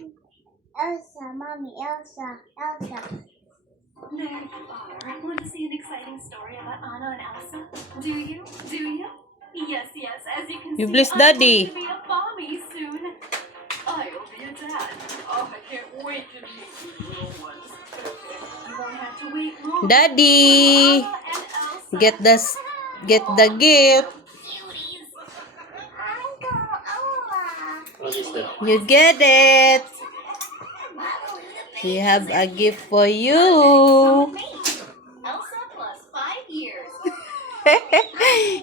Elsa, mommy, Elsa. There you are. Want to see an exciting story about Anna and Elsa? Do you? Yes. As you can You see, bless I'm Daddy. going to be a mommy soon. I'll be a dad. Oh, I can't wait to meet you little ones. You won't have to wait long. Daddy, Anna and Elsa. get the gift. Cuties. Uncle Ola. What is that? You get it. We have a gift for you. Elsa plus 5 years.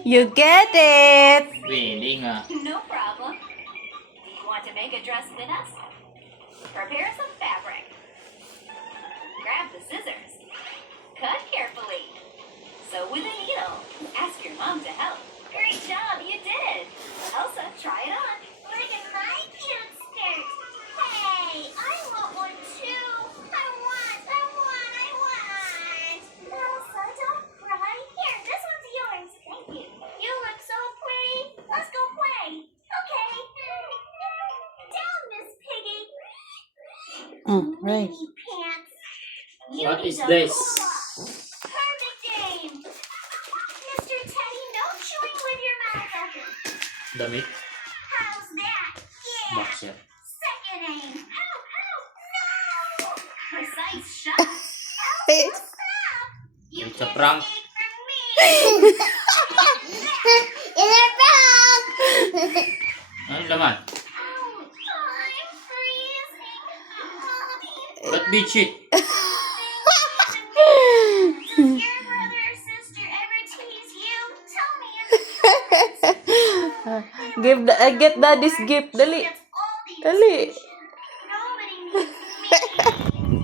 You get it. Pwede nga. No problem. Do you want to make a dress fit us? Prepare some fabric. Grab the scissors. Cut carefully. Sew with a needle. Ask your mom to help. Great job, you did it. Elsa, try it on. Look at my cute skirt. Hey, I want one too. I want. Elsa, don't cry. Here, this one's yours. Thank you. You look so pretty. Let's go play. Okay. Down, Miss Piggy. Right. Mini pants. What is need a this? cola. Perfect game. Mr. Teddy, no chewing with your mouth open. Damit? How's that? Yeah. Boxer. Second aim. No. Precise shot. Stop. You It's a can't prank. escape from me. It's a prank. Anong laman? I'm freezing. Mommy. Ba't bedsheet? Does your brother or sister ever tease you? Tell me in the comments. Get daddy's gift. Dali. Gets all the Dali. attention. Nobody needs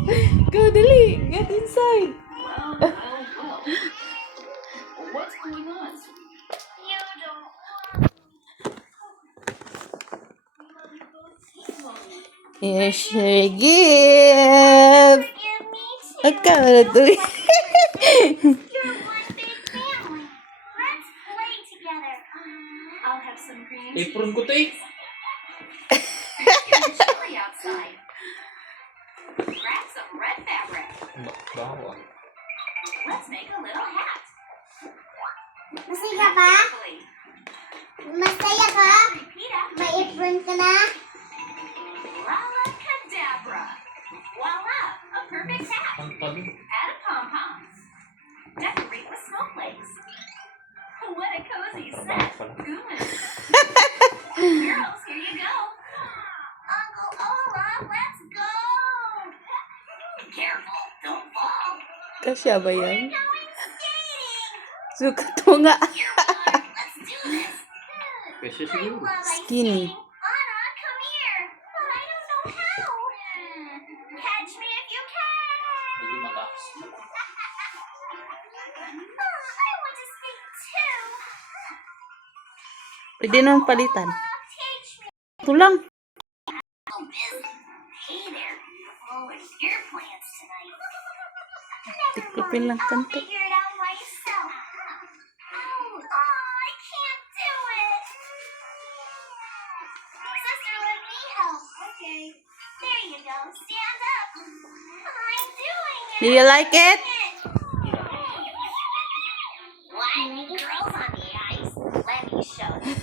me. Go, dali. Get inside. Well. What's going on? You don't Here's your gift. forgive me too. Akala to. You're one big family. Let's play together. I'll have some green Apron ko to eh. It's getting chilly outside. Grab some red fabric. Bawa. Let's make a little hat. Masaya ka? Carefully. Masaya ka? Repeat after May me. apron ka na? Cadabra. Voila, a perfect hat. Ang tabi. Add a pom-pom. Decorate with snowflakes. What a cozy set. Goodness. Girls, here you go. Uncle Ola, let's go! Careful, don't fall. Kasya ba yan? Going skating! Sukat mo nga. Let's do this! Kasi I siguro. love ice Skinny. skating. Anna, come here! But I don't know how! Catch me if you can! Medyo mataas. I want to skate too! Pwede naman palitan. Teach me! Ito lang. Oh, busy. Hey there. What are your plans tonight? Tikupin lang I'll konti. figure it out myself. Oh, I can't do it. Sister, let me help. Okay. There you go. Stand up. I'm doing it. Do you like it? What? Girls on the ice? Let me show you.